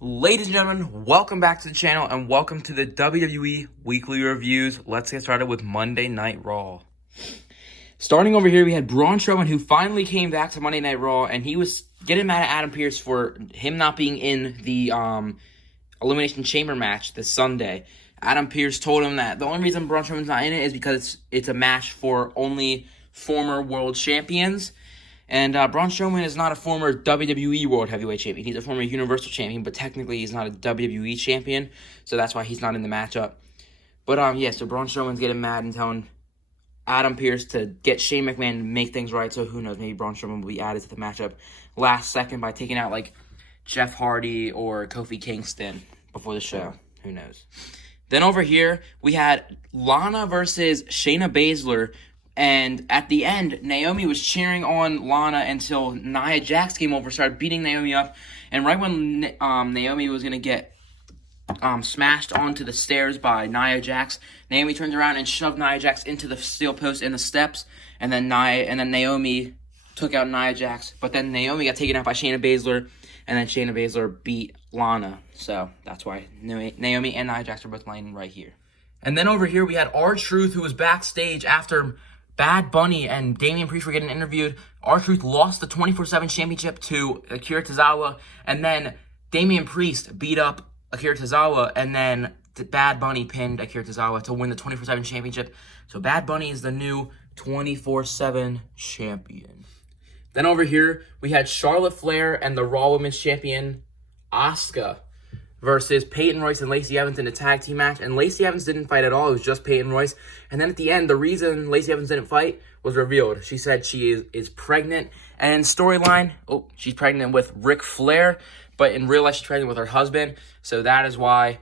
Ladies and gentlemen, welcome back to the channel and welcome to the WWE Weekly Reviews. Let's get started with Monday Night Raw. Starting over here, we had Braun Strowman, who finally came back to Monday Night Raw, and he was getting mad at Adam Pearce for him not being in the Elimination Chamber match this Sunday. Adam Pearce told him that the only reason Braun Strowman's not in it is because it's a match for only former world champions. And Braun Strowman is not a former WWE World Heavyweight Champion. He's a former Universal Champion, but technically he's not a WWE Champion, so that's why he's not in the matchup. But, so Braun Strowman's getting mad and telling Adam Pearce to get Shane McMahon to make things right, so who knows, maybe Braun Strowman will be added to the matchup last second by taking out, Jeff Hardy or Kofi Kingston before the show. Who knows? Then over here, we had Lana versus Shayna Baszler. And at the end, Naomi was cheering on Lana until Nia Jax came over, started beating Naomi up. And right when Naomi was going to get smashed onto the stairs by Nia Jax, Naomi turned around and shoved Nia Jax into the steel post in the steps. And then Naomi took out Nia Jax. But then Naomi got taken out by Shayna Baszler. And then Shayna Baszler beat Lana. So that's why Naomi and Nia Jax are both laying right here. And then over here, we had R-Truth, who was backstage after Bad Bunny and Damian Priest were getting interviewed. R-Truth lost the 24/7 championship to Akira Tozawa, and then Damian Priest beat up Akira Tozawa, and then Bad Bunny pinned Akira Tozawa to win the 24/7 championship. So Bad Bunny is the new 24/7 champion. Then over here, we had Charlotte Flair and the Raw Women's Champion, Asuka, versus Peyton Royce and Lacey Evans in a tag team match. And Lacey Evans didn't fight at all. It was just Peyton Royce. And then at the end, the reason Lacey Evans didn't fight was revealed. She said she is pregnant. And in storyline, she's pregnant with Ric Flair. But in real life, she's pregnant with her husband. So that is why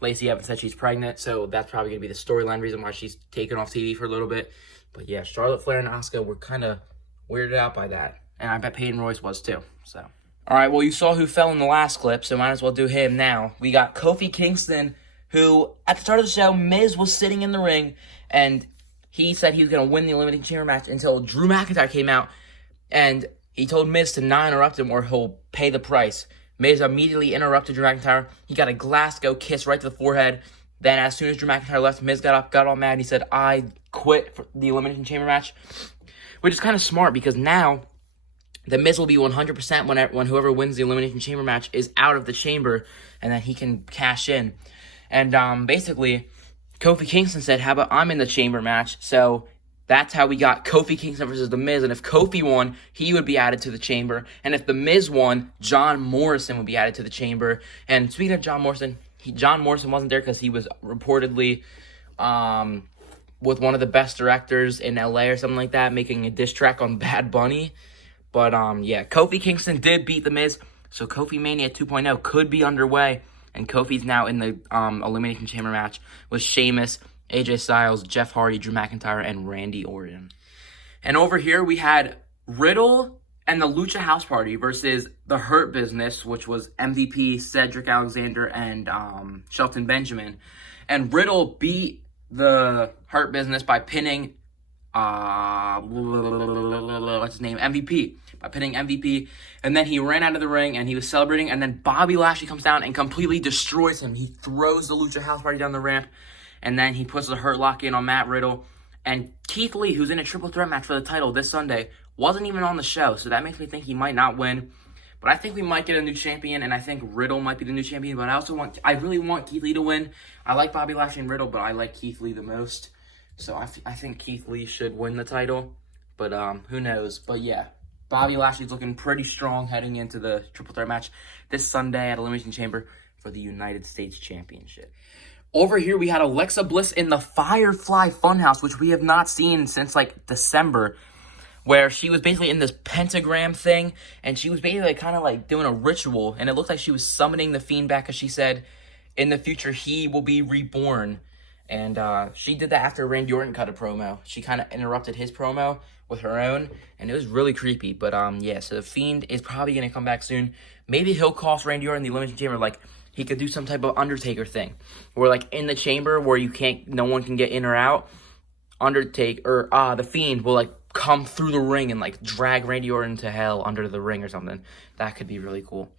Lacey Evans said she's pregnant. So that's probably going to be the storyline reason why she's taken off TV for a little bit. But yeah, Charlotte Flair and Asuka were kind of weirded out by that. And I bet Peyton Royce was too. So. All right, well, you saw who fell in the last clip, so might as well do him now. We got Kofi Kingston, who, at the start of the show, Miz was sitting in the ring, and he said he was going to win the Elimination Chamber match until Drew McIntyre came out, and he told Miz to not interrupt him or he'll pay the price. Miz immediately interrupted Drew McIntyre. He got a Glasgow kiss right to the forehead. Then as soon as Drew McIntyre left, Miz got up, got all mad, and he said, I quit for the Elimination Chamber match, which is kind of smart because now the Miz will be 100% when whoever wins the Elimination Chamber match is out of the chamber, and then he can cash in. And basically, Kofi Kingston said, how about I'm in the chamber match? So that's how we got Kofi Kingston versus The Miz. And if Kofi won, he would be added to the chamber. And if The Miz won, John Morrison would be added to the chamber. And speaking of John Morrison, John Morrison wasn't there because he was reportedly with one of the best directors in LA or something like that, making a diss track on Bad Bunny. But, Kofi Kingston did beat The Miz, so Kofi Mania 2.0 could be underway, and Kofi's now in the Elimination Chamber match with Sheamus, AJ Styles, Jeff Hardy, Drew McIntyre, and Randy Orton. And over here, we had Riddle and the Lucha House Party versus the Hurt Business, which was MVP, Cedric Alexander, and Shelton Benjamin. And Riddle beat the Hurt Business by pinning MVP. By pinning MVP. And then he ran out of the ring and he was celebrating. And then Bobby Lashley comes down and completely destroys him. He throws the Lucha House Party down the ramp. And then he puts the Hurt Lock in on Matt Riddle. And Keith Lee, who's in a triple threat match for the title this Sunday, wasn't even on the show. So that makes me think he might not win. But I think we might get a new champion. And I think Riddle might be the new champion. But I really want Keith Lee to win. I like Bobby Lashley and Riddle, but I like Keith Lee the most. So I think Keith Lee should win the title, but who knows? But yeah, Bobby Lashley's looking pretty strong heading into the triple threat match this Sunday at Elimination Chamber for the United States Championship. Over here, we had Alexa Bliss in the Firefly Funhouse, which we have not seen since December, where she was basically in this pentagram thing, and she was basically kind of doing a ritual, and it looked like she was summoning the Fiend back, as she said, in the future, he will be reborn. And she did that after Randy Orton cut a promo. She kind of interrupted his promo with her own, and it was really creepy. But, so the Fiend is probably going to come back soon. Maybe he'll cost Randy Orton the Elimination Chamber. He could do some type of Undertaker thing. Where, in the chamber where no one can get in or out, the Fiend will, come through the ring and, drag Randy Orton to hell under the ring or something. That could be really cool.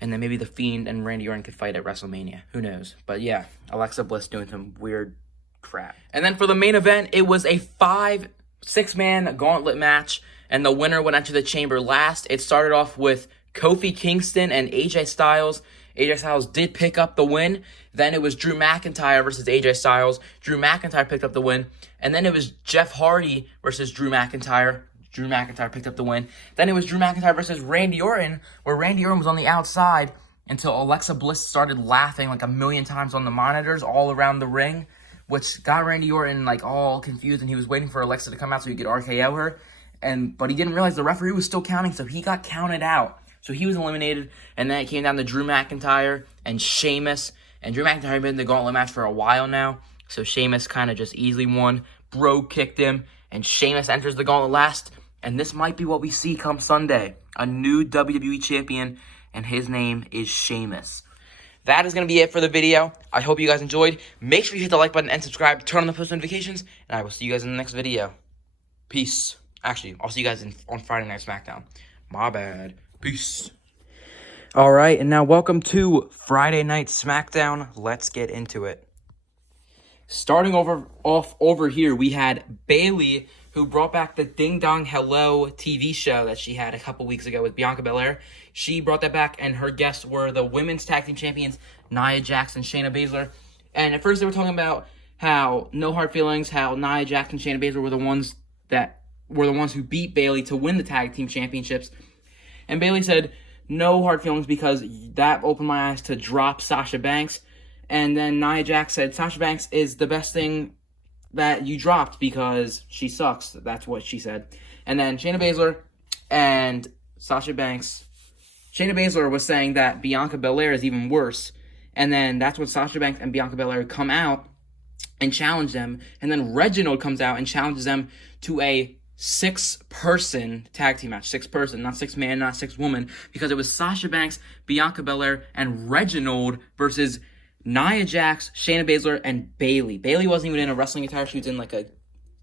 And then maybe The Fiend and Randy Orton could fight at WrestleMania. Who knows? But yeah, Alexa Bliss doing some weird crap. And then for the main event, it was a 6-man gauntlet match, and the winner went into the chamber last. It started off with Kofi Kingston and AJ Styles. AJ Styles did pick up the win. Then it was Drew McIntyre versus AJ Styles. Drew McIntyre picked up the win. And then it was Jeff Hardy versus Drew McIntyre. Drew McIntyre picked up the win. Then it was Drew McIntyre versus Randy Orton, where Randy Orton was on the outside until Alexa Bliss started laughing like a million times on the monitors all around the ring, which got Randy Orton like all confused, and he was waiting for Alexa to come out so he could RKO her. But he didn't realize the referee was still counting, so he got counted out. So he was eliminated, and then it came down to Drew McIntyre and Sheamus. And Drew McIntyre had been in the gauntlet match for a while now, so Sheamus kind of just easily won. Bro kicked him, and Sheamus enters the gauntlet last. And this might be what we see come Sunday. A new WWE champion, and his name is Sheamus. That is going to be it for the video. I hope you guys enjoyed. Make sure you hit the like button and subscribe. Turn on the post notifications, and I will see you guys in the next video. Peace. Actually, I'll see you guys on Friday Night SmackDown. My bad. Peace. All right, and now welcome to Friday Night SmackDown. Let's get into it. Starting off over here, we had Bayley, who brought back the Ding Dong Hello TV show that she had a couple weeks ago with Bianca Belair. She brought that back, and her guests were the Women's Tag Team Champions, Nia Jax and Shayna Baszler. And at first they were talking about how no hard feelings, how Nia Jax and Shayna Baszler were the ones who beat Bayley to win the Tag Team Championships. And Bayley said, no hard feelings because that opened my eyes to drop Sasha Banks. And then Nia Jax said, Sasha Banks is the best thing that you dropped because she sucks. That's what she said. And then Shayna Baszler and Sasha Banks. Shayna Baszler was saying that Bianca Belair is even worse. And then that's when Sasha Banks and Bianca Belair come out and challenge them. And then Reginald comes out and challenges them to a 6-person tag team match. 6-person, not 6-man, not 6-woman. Because it was Sasha Banks, Bianca Belair, and Reginald versus Nia Jax, Shayna Baszler, and Bayley. Bayley wasn't even in a wrestling attire. She was in like a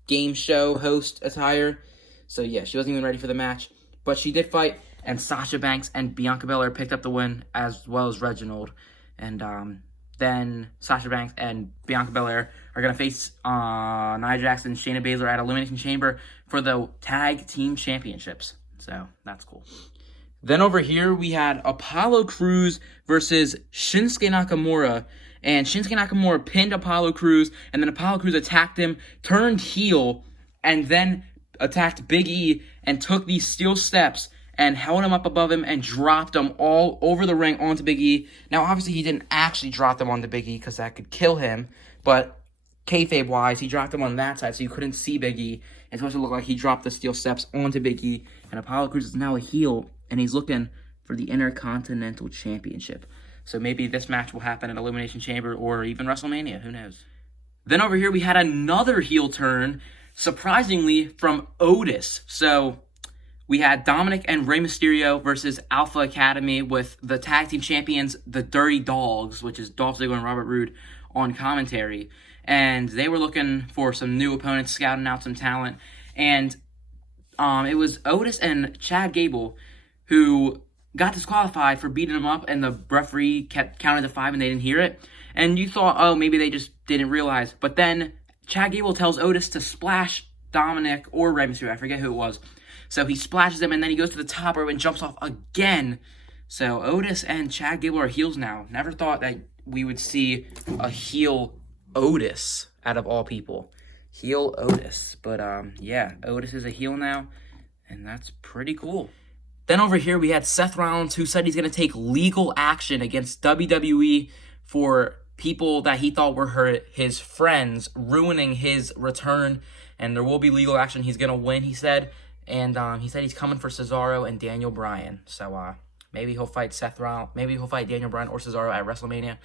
game show host attire. So yeah, she wasn't even ready for the match. But she did fight, and Sasha Banks and Bianca Belair picked up the win, as well as Reginald. And then Sasha Banks and Bianca Belair are going to face Nia Jax and Shayna Baszler at Elimination Chamber for the Tag Team Championships. So that's cool. Then over here, we had Apollo Crews versus Shinsuke Nakamura. And Shinsuke Nakamura pinned Apollo Crews, and then Apollo Crews attacked him, turned heel, and then attacked Big E and took these steel steps and held him up above him and dropped him all over the ring onto Big E. Now, obviously, he didn't actually drop them onto Big E because that could kill him, but kayfabe-wise, he dropped them on that side so you couldn't see Big E. It's supposed to look like he dropped the steel steps onto Big E, and Apollo Crews is now a heel, and he's looking for the Intercontinental Championship. So maybe this match will happen at Elimination Chamber or even WrestleMania. Who knows? Then over here, we had another heel turn, surprisingly, from Otis. So we had Dominic and Rey Mysterio versus Alpha Academy with the tag team champions, the Dirty Dogs, which is Dolph Ziggler and Robert Roode, on commentary. And they were looking for some new opponents, scouting out some talent. And it was Otis and Chad Gable who got disqualified for beating them up, and the referee kept counting to 5 and they didn't hear it. And you thought, oh, maybe they just didn't realize. But then Chad Gable tells Otis to splash Dominic or Rey Mysterio. I forget who it was. So he splashes him, and then he goes to the top rope and jumps off again. So Otis and Chad Gable are heels now. Never thought that we would see a heel Otis out of all people. Heel Otis. But yeah, Otis is a heel now, and that's pretty cool. Then over here, we had Seth Rollins, who said he's going to take legal action against WWE for people that he thought were his friends, ruining his return. And there will be legal action. He's going to win, he said. And he said he's coming for Cesaro and Daniel Bryan. So maybe he'll fight Seth Rollins. Maybe he'll fight Daniel Bryan or Cesaro at WrestleMania.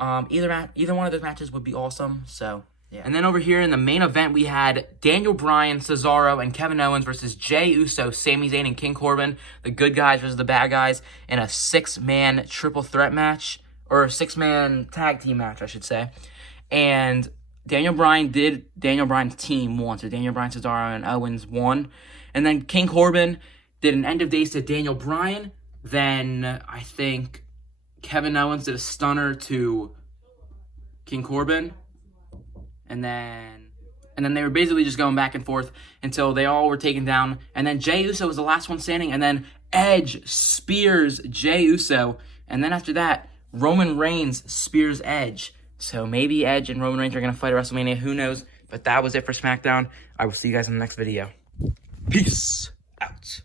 Either one of those matches would be awesome. So yeah. And then over here in the main event, we had Daniel Bryan, Cesaro, and Kevin Owens versus Jey Uso, Sami Zayn, and King Corbin, the good guys versus the bad guys, in a 6-man triple threat match, or a 6-man tag team match, I should say. And Daniel Bryan's team won, so Daniel Bryan, Cesaro, and Owens won. And then King Corbin did an end of days to Daniel Bryan, Then I think Kevin Owens did a stunner to King Corbin. And then they were basically just going back and forth until they all were taken down. And then Jey Uso was the last one standing. And then Edge spears Jey Uso. And then after that, Roman Reigns spears Edge. So maybe Edge and Roman Reigns are going to fight at WrestleMania. Who knows? But that was it for SmackDown. I will see you guys in the next video. Peace out.